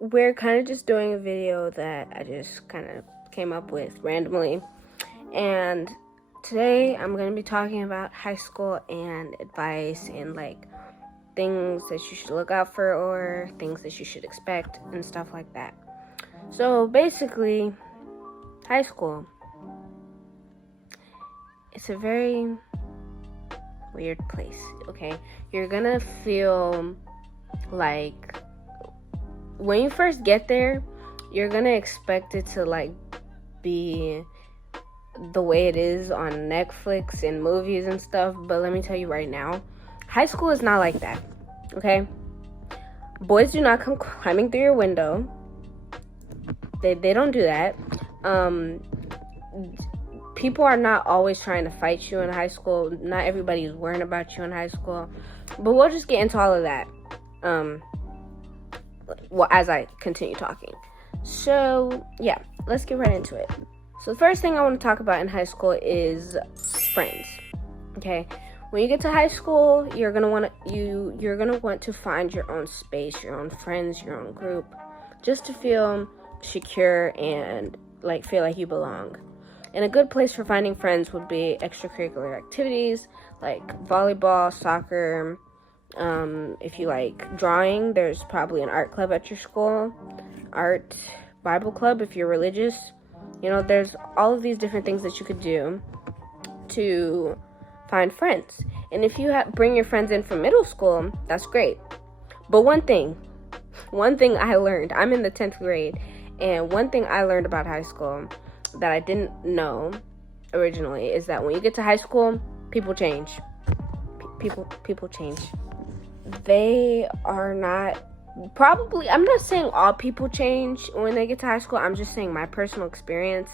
we're kind of just doing a video that I just kind of came up with randomly. And today I'm going to be talking about high school and advice and like things that you should look out for or things that you should expect and stuff like that. So basically, high school, it's a very weird place, okay? You're gonna feel like when you first get there, you're gonna expect it to like be the way it is on Netflix and movies and stuff, but let me tell you right now, high school is not like that, okay? Boys do not come climbing through your window. They don't do that. People are not always trying to fight you in high school. Not everybody is worrying about you in high school. But we'll just get into all of that as I continue talking. So, yeah, let's get right into it. So the first thing I want to talk about in high school is friends. Okay? When you get to high school, you're gonna want to find your own space, your own friends, your own group, just to feel secure and like feel like you belong. And a good place for finding friends would be extracurricular activities like volleyball, soccer. If you like drawing, there's probably an art club at your school, art Bible club if you're religious. You know, there's all of these different things that you could do to find friends. And if you bring your friends in from middle school, that's great. But one thing I learned, I'm in the 10th grade, and one thing I learned about high school that I didn't know originally is that when you get to high school, people change. People change. They are not I'm not saying all people change when they get to high school. I'm just saying my personal experience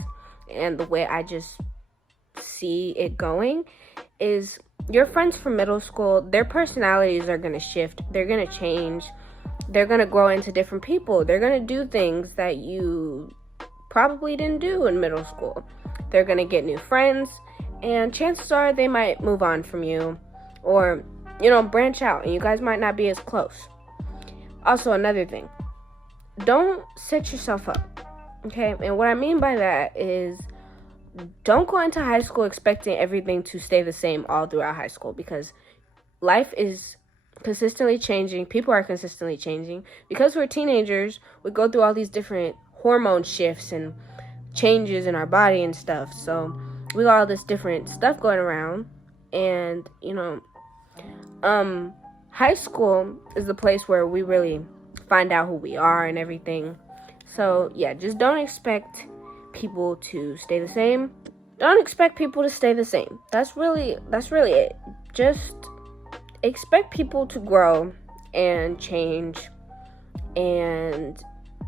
and the way I just see it going is your friends from middle school, their personalities are going to shift. They're going to change. They're going to grow into different people. They're going to do things that you probably didn't do in middle school. They're going to get new friends, and chances are they might move on from you or, branch out, and you guys might not be as close. Also, another thing, don't set yourself up, okay? And what I mean by that is don't go into high school expecting everything to stay the same all throughout high school, because life is consistently changing. People are consistently changing. Because we're teenagers, we go through all these different hormone shifts and changes in our body and stuff. So we got all this different stuff going around. And, high school is the place where we really find out who we are and everything. So, yeah, just don't expect people to stay the same. Don't expect people to stay the same. That's really it. Just expect people to grow and change, and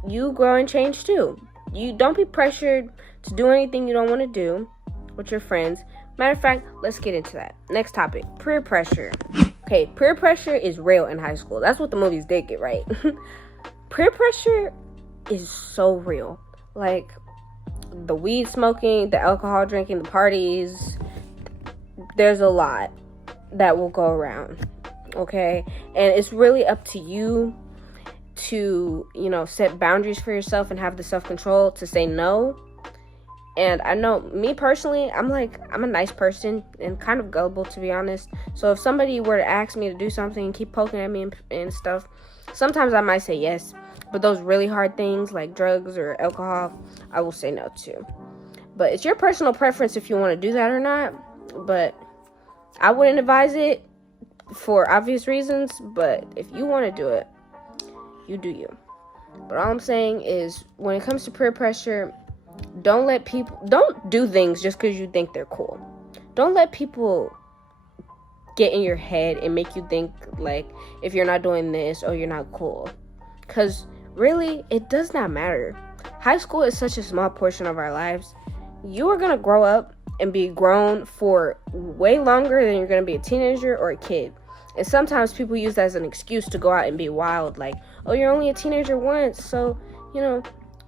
you grow and change too. You don't be pressured to do anything you don't want to do with your friends. Matter of fact, let's get into that. Next topic, peer pressure. Okay, peer pressure is real in high school. That's what the movies did get right. Peer pressure is so real. Like the weed smoking, the alcohol drinking, the parties. There's a lot that will go around, okay? And it's really up to you to, set boundaries for yourself and have the self-control to say no. And I know, me personally, I'm a nice person and kind of gullible, to be honest. So if somebody were to ask me to do something and keep poking at me and stuff, sometimes I might say yes. But those really hard things like drugs or alcohol, I will say no to. But it's your personal preference if you want to do that or not. But I wouldn't advise it for obvious reasons. But if you want to do it, you do you. But all I'm saying is, when it comes to peer pressure, don't do things just because you think they're cool. Don't let people get in your head and make you think like if you're not doing this or you're not cool. Because really, it does not matter. High school is such a small portion of our lives. You are going to grow up and be grown for way longer than you're going to be a teenager or a kid. And sometimes people use that as an excuse to go out and be wild. Like, oh, you're only a teenager once, so,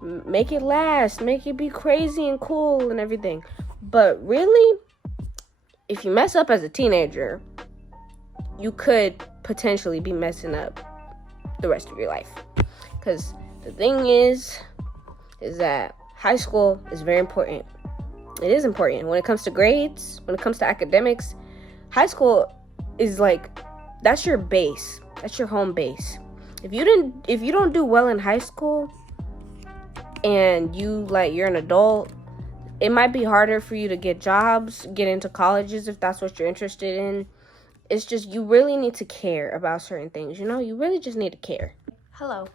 make it last. Make it be crazy and cool and everything. But really, if you mess up as a teenager, you could potentially be messing up the rest of your life. Because The thing is that high school is very important. It is important. When it comes to grades, when it comes to academics, high school is like, that's your base. That's your home base. If you don't do well in high school and you're an adult, it might be harder for you to get jobs, get into colleges if that's what you're interested in. It's just, you really need to care about certain things, you really just need to care. Hello.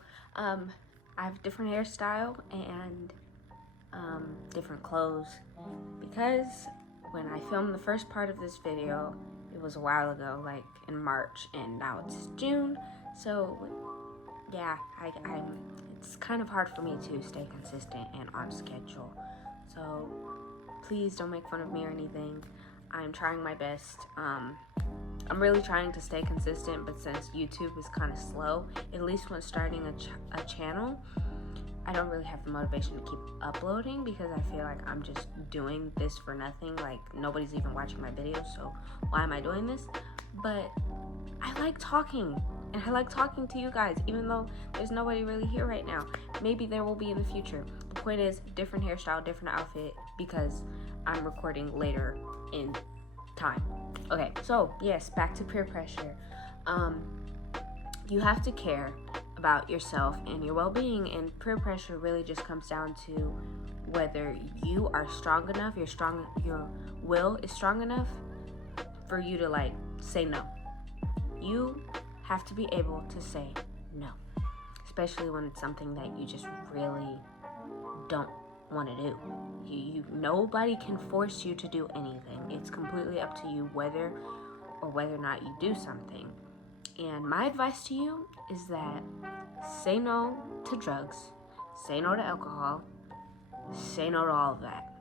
I have different hairstyle and different clothes because when I filmed the first part of this video, it was a while ago, like in March, and now it's June. So yeah, it's kind of hard for me to stay consistent and on schedule. So please don't make fun of me or anything. I'm trying my best. I'm really trying to stay consistent, but since YouTube is kind of slow, at least when starting a channel, I don't really have the motivation to keep uploading because I feel like I'm just doing this for nothing. Like, nobody's even watching my videos, so why am I doing this? But I like talking, and I like talking to you guys, even though there's nobody really here right now. Maybe there will be in the future. The point is, different hairstyle, different outfit, because I'm recording later in time. Okay, so yes, back to peer pressure. You have to care about yourself and your well-being, and peer pressure really just comes down to whether you are strong enough, your will is strong enough for you to like say no. You have to be able to say no, especially when it's something that you just really don't want to do. Nobody can force you to do anything. It's completely up to you whether or not you do something. And my advice to you is that say no to drugs, say no to alcohol, say no to all of that.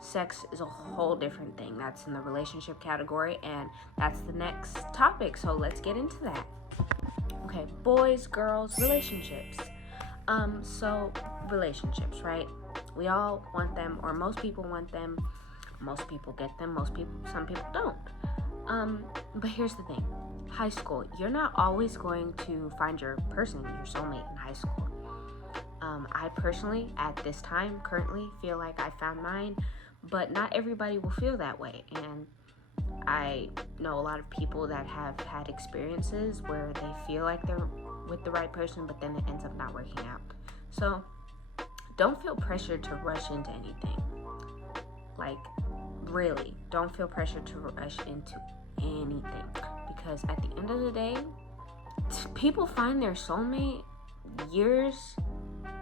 Sex is a whole different thing. That's in the relationship category, and that's the next topic. So let's get into that. Okay, boys, girls, relationships. So relationships, right? We all want them, or most people want them. Most people get them. Some people don't. But here's the thing. High school, you're not always going to find your person, your soulmate in high school. I personally, at this time, currently feel like I found mine, but not everybody will feel that way. And I know a lot of people that have had experiences where they feel like they're with the right person, but then it ends up not working out. So don't feel pressured to rush into anything. Like, really, don't feel pressured to rush into anything, because at the end of the day, people find their soulmate years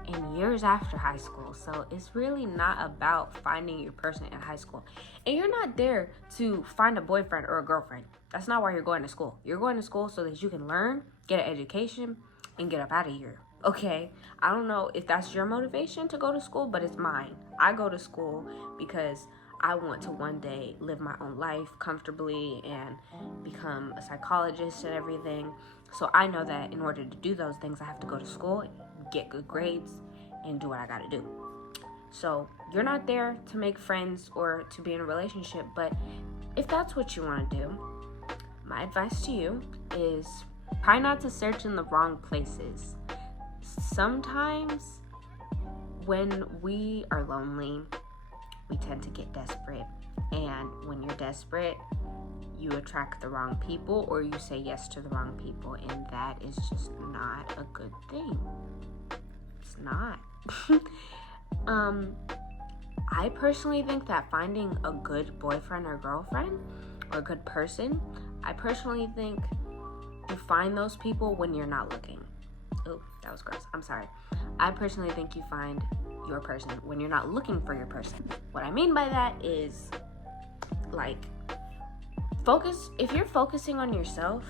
and years after high school. So it's really not about finding your person in high school, and you're not there to find a boyfriend or a girlfriend. That's not why you're going to school. You're going to school so that you can learn, get an education, and get up out of here. Okay, I don't know if that's your motivation to go to school, but it's mine. I go to school because I want to one day live my own life comfortably and become a psychologist and everything. So I know that in order to do those things, I have to go to school, get good grades, and do what I gotta do. So you're not there to make friends or to be in a relationship, but if that's what you want to do, my advice to you is try not to search in the wrong places. Sometimes when we are lonely, we tend to get desperate, and when you're desperate, you attract the wrong people, or you say yes to the wrong people, and that is just not a good thing. It's not. I personally think that finding a good boyfriend or girlfriend, or a good person, I personally think you find those people when you're not looking. Oh, that was gross. I'm sorry. I personally think you find your person when you're not looking for your person. What I mean by that is, like, if you're focusing on yourself,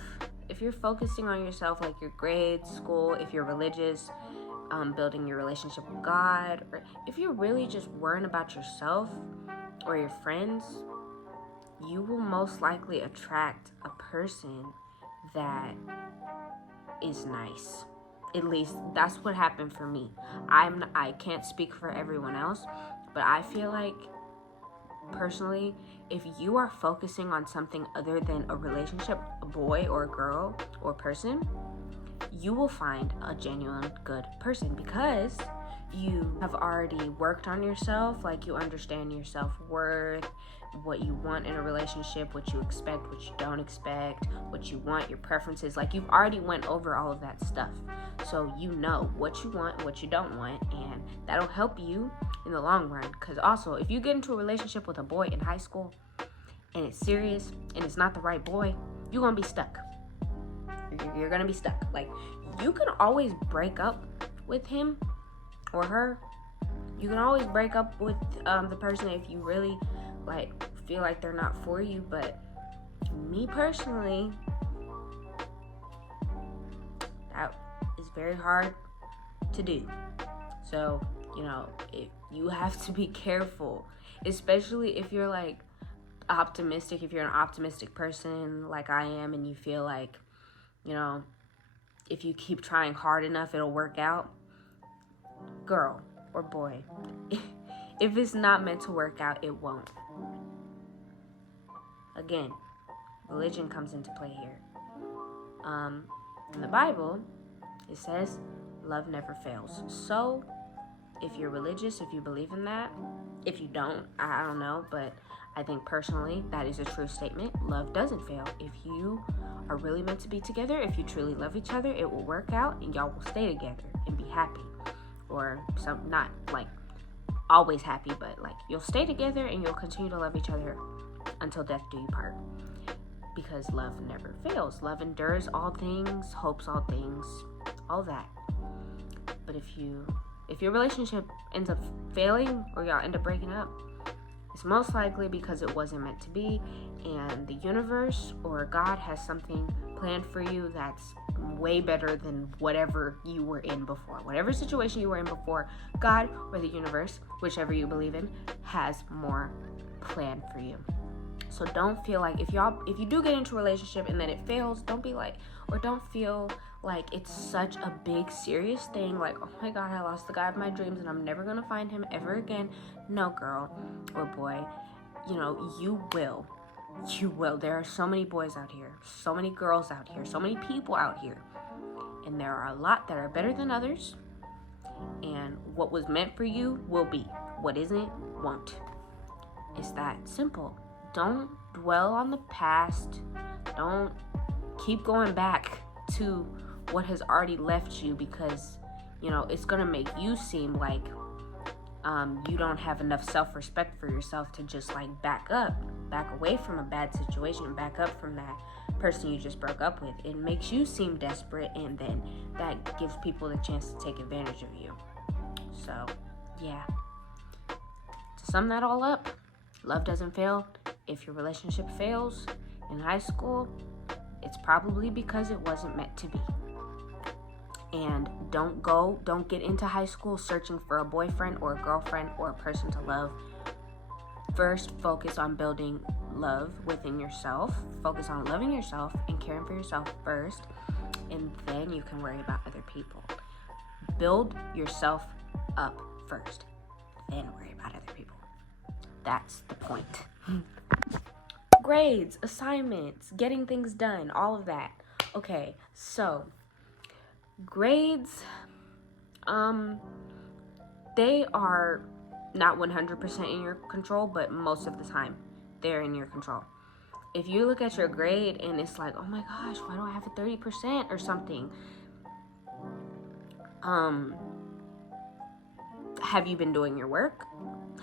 like your grades, school, if you're religious, building your relationship with God, or if you're really just worrying about yourself or your friends, you will most likely attract a person that is nice. At least that's what happened for me. I can't speak for everyone else, but I feel like personally, if you are focusing on something other than a relationship, a boy or a girl or person, you will find a genuine good person because you have already worked on yourself. Like, you understand your self-worth, what you want in a relationship, what you expect, what you don't expect, what you want, your preferences. Like, you've already went over all of that stuff, so you know what you want, what you don't want, and that'll help you in the long run. Because also, if you get into a relationship with a boy in high school and it's serious and it's not the right boy, you're gonna be stuck. You're gonna be stuck. Like, you can always break up with him or her. You can always break up with the person if you really like feel like they're not for you. But me personally, that is very hard to do. So, you know, you have to be careful, especially if you're like optimistic. If you're an optimistic person like I am, and you feel like, you know, if you keep trying hard enough, it'll work out. Girl or boy, if it's not meant to work out, it won't. Again, religion comes into play here. In the Bible, it says love never fails. So if you're religious, if you believe in that, if you don't, I don't know, but I think personally that is a true statement. Love doesn't fail. If you are really meant to be together, if you truly love each other, it will work out and y'all will stay together and be happy. Or some, not like always happy, but like you'll stay together and you'll continue to love each other until death do you part. Because love never fails. Love endures all things, hopes all things, all that. But if your relationship ends up failing or y'all end up breaking up, it's most likely because it wasn't meant to be, and the universe or God has something planned for you that's way better than whatever you were in before. Whatever situation you were in before, God or the universe, whichever you believe in, has more planned for you. So don't feel like if you do get into a relationship and then it fails, don't be like, or don't feel like it's such a big serious thing, like, oh my God, I lost the guy of my dreams and I'm never gonna find him ever again. No, girl or boy, you know, you will. There are so many boys out here, so many girls out here, so many people out here, and there are a lot that are better than others, and what was meant for you will be. What isn't, won't. It's that simple. Don't dwell on the past. Don't keep going back to what has already left you, because, you know, it's gonna make you seem like you don't have enough self-respect for yourself to just like back away from a bad situation, back up from that person you just broke up with. It makes you seem desperate, and then that gives people the chance to take advantage of you. So, yeah. To sum that all up, love doesn't fail. If your relationship fails in high school, it's probably because it wasn't meant to be. And don't get into high school searching for a boyfriend or a girlfriend or a person to love. First, focus on building love within yourself. Focus on loving yourself and caring for yourself first, and then you can worry about other people. Build yourself up first, then worry about other people. That's the point. Grades, assignments, getting things done, all of that. Okay, so grades, they are not 100% in your control, but most of the time they're in your control. If you look at your grade and it's like, oh my gosh, why do I have a 30% or something? Have you been doing your work?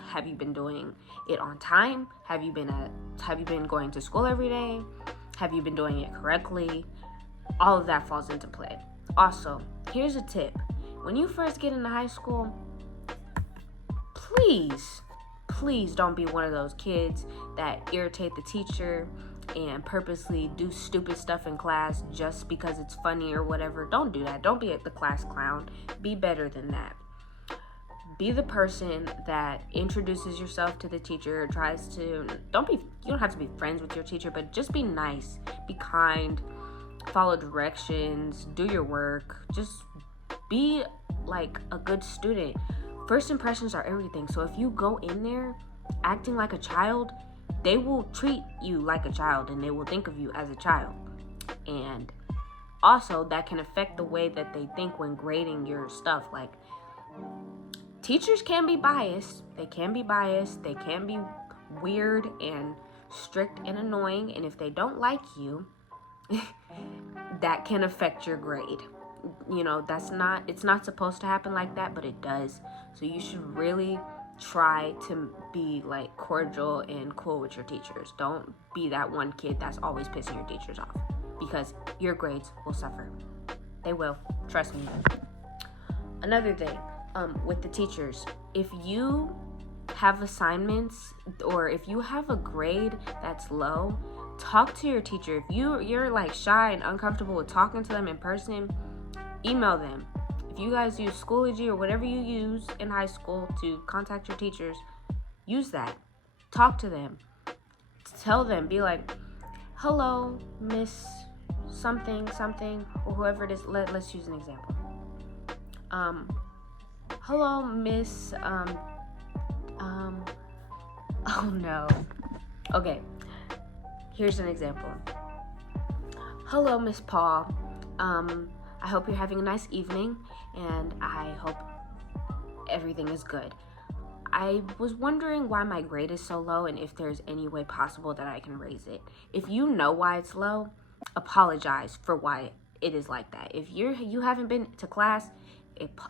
Have you been doing it on time? Have you been going to school every day? Have you been doing it correctly? All of that falls into play. Also, here's a tip. When you first get into high school, please don't be one of those kids that irritate the teacher and purposely do stupid stuff in class just because it's funny or whatever. Don't do that. Don't be the class clown. Be better than that. Be the person that introduces yourself to the teacher, you don't have to be friends with your teacher, but just be nice, be kind, follow directions, do your work, just be like a good student. First impressions are everything. So if you go in there acting like a child, they will treat you like a child and they will think of you as a child. And also that can affect the way that they think when grading your stuff. Like, teachers can be biased. They can be weird and strict and annoying, and if they don't like you, that can affect your grade. You know, it's not supposed to happen like that, but it does. So you should really try to be like cordial and cool with your teachers. Don't be that one kid that's always pissing your teachers off, because your grades will suffer. They will, trust me. Another thing, with the teachers, if you have assignments or if you have a grade that's low, talk to your teacher. If you're like shy and uncomfortable with talking to them in person, email them. If you guys use Schoology or whatever you use in high school to contact your teachers, use that. Talk to them. Tell them, be like, hello, Miss something, or whoever it is. Let's use an example. Hello, Miss, oh no. Okay, here's an example. Hello, Miss Paul. I hope you're having a nice evening, and I hope everything is good. I was wondering why my grade is so low and if there's any way possible that I can raise it. If you know why it's low, apologize for why it is like that. If you haven't been to class,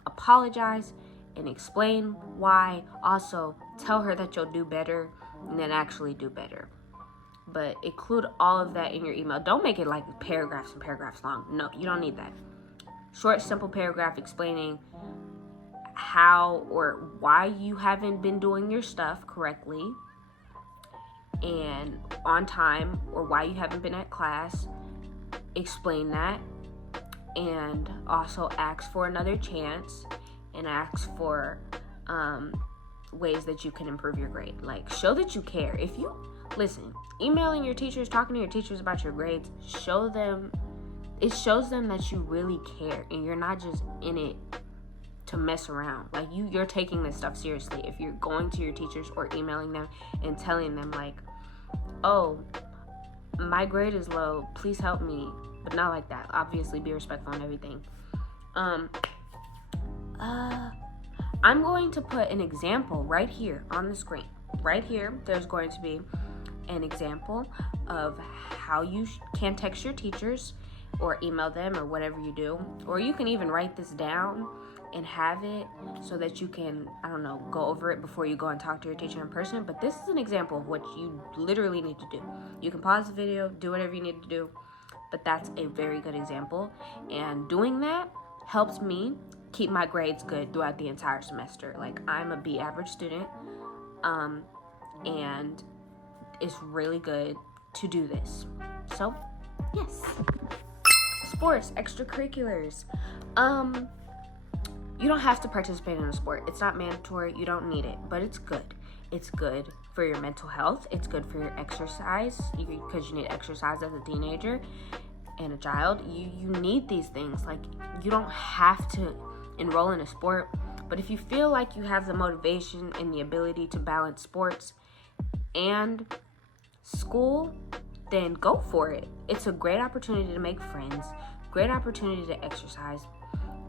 apologize and explain why. Also, tell her that you'll do better and then actually do better. But include all of that in your email. Don't make it like paragraphs and paragraphs long. No, you don't need that. Short, simple paragraph explaining how or why you haven't been doing your stuff correctly and on time, or why you haven't been at class. Explain that, and also ask for another chance and ask for ways that you can improve your grade. Like, show that you care. If you listen, emailing your teachers, talking to your teachers about your grades, it shows them that you really care and you're not just in it to mess around. Like, you're taking this stuff seriously. If you're going to your teachers or emailing them and telling them like, oh, my grade is low, please help me, but not like that. Obviously, be respectful and everything. I'm going to put an example right here on the screen. Right here, there's going to be an example of how you can text your teachers or email them or whatever you do. Or you can even write this down and have it so that you can, I don't know, go over it before you go and talk to your teacher in person. But this is an example of what you literally need to do. You can pause the video, do whatever you need to do, but that's a very good example. And doing that helps me keep my grades good throughout the entire semester. Like, I'm a B average student, and it's really good to do this. So, yes. Sports, extracurriculars. You don't have to participate in a sport. It's not mandatory. You don't need it, but it's good. It's good for your mental health. It's good for your exercise, because you need exercise as a teenager and a child. You need these things. Like, you don't have to enroll in a sport, but if you feel like you have the motivation and the ability to balance sports and school, then go for it. It's a great opportunity to make friends, great opportunity to exercise,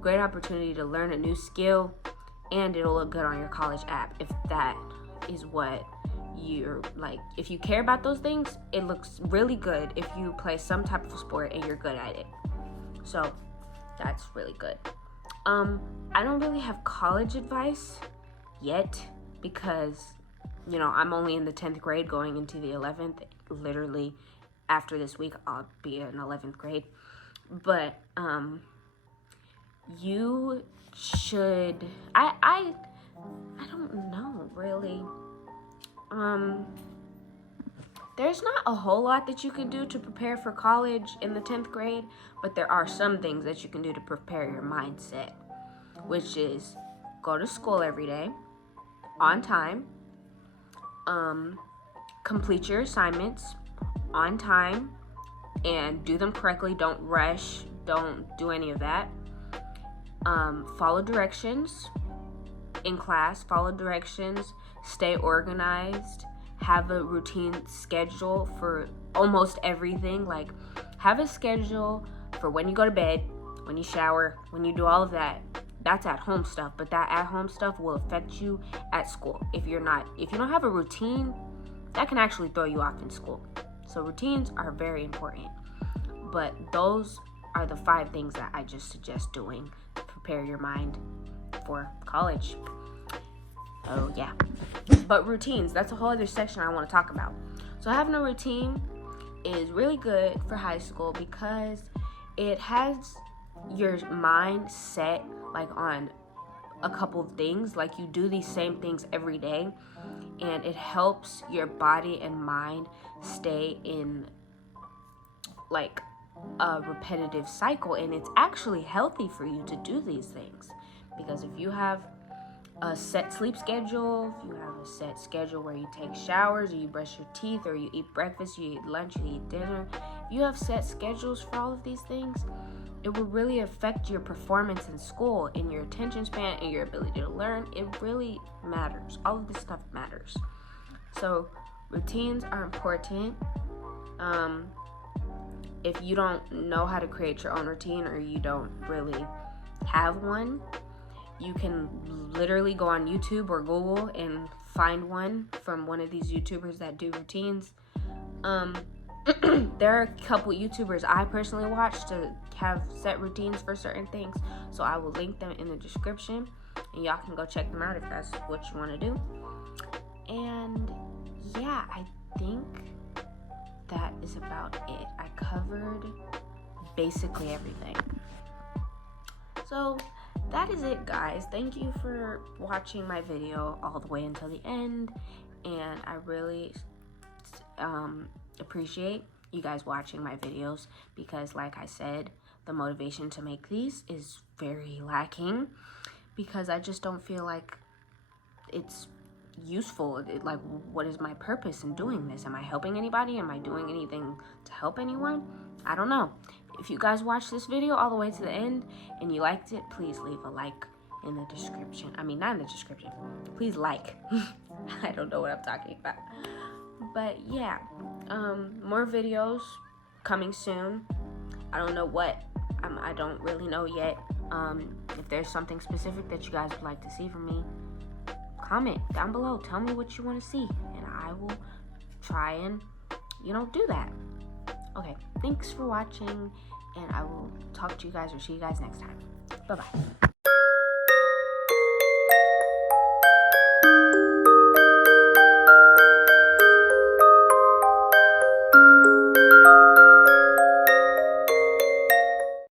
great opportunity to learn a new skill, and it'll look good on your college app if that is what you're like. If you care about those things, it looks really good if you play some type of sport and you're good at it. So that's really good. I don't really have college advice yet because, you know, I'm only in the 10th grade going into the 11th. Literally after this week, I'll be in 11th grade. But, you should, I don't know, really. There's not a whole lot that you can do to prepare for college in the 10th grade, but there are some things that you can do to prepare your mindset, which is go to school every day, on time, complete your assignments on time, and do them correctly. Don't rush, don't do any of that. Follow directions in class, follow directions, stay organized, have a routine schedule for almost everything. Like, have a schedule for when you go to bed, when you shower, when you do all of that. That's at home stuff, but that at home stuff will affect you at school. If you don't have a routine, that can actually throw you off in school. So routines are very important. But those are the 5 things that I just suggest doing to prepare your mind for college. Oh yeah. But routines, that's a whole other section I want to talk about. So having a routine is really good for high school because it has your mind set like on a couple of things. Like you do these same things every day, and it helps your body and mind stay in like a repetitive cycle, and it's actually healthy for you to do these things. Because if you have a set sleep schedule, if you have a set schedule where you take showers, or you brush your teeth, or you eat breakfast, you eat lunch, you eat dinner, if you have set schedules for all of these things, it will really affect your performance in school, and your attention span, and your ability to learn. It really matters. All of this stuff matters. So routines are important. If you don't know how to create your own routine, or you don't really have one, you can literally go on YouTube or Google and find one from one of these YouTubers that do routines. There are a couple YouTubers I personally watch to have set routines for certain things, so I will link them in the description, and y'all can go check them out if that's what you want to do. And yeah, I think that is about it. I covered basically everything. So that is it, guys. Thank you for watching my video all the way until the end, and I really appreciate you guys watching my videos, because like I said, the motivation to make these is very lacking, because I just don't feel like it's useful. Like, what is my purpose in doing this? Am I helping anybody? Am I doing anything to help anyone? I don't know. If you guys watched this video all the way to the end and you liked it, please leave a like in the description. I mean, not in the description. Please like. I don't know what I'm talking about. But yeah, more videos coming soon. I don't know what. I don't really know yet. If there's something specific that you guys would like to see from me, comment down below. Tell me what you want to see, and I will try and, do that. Okay, thanks for watching, and I will talk to you guys or see you guys next time. Bye-bye.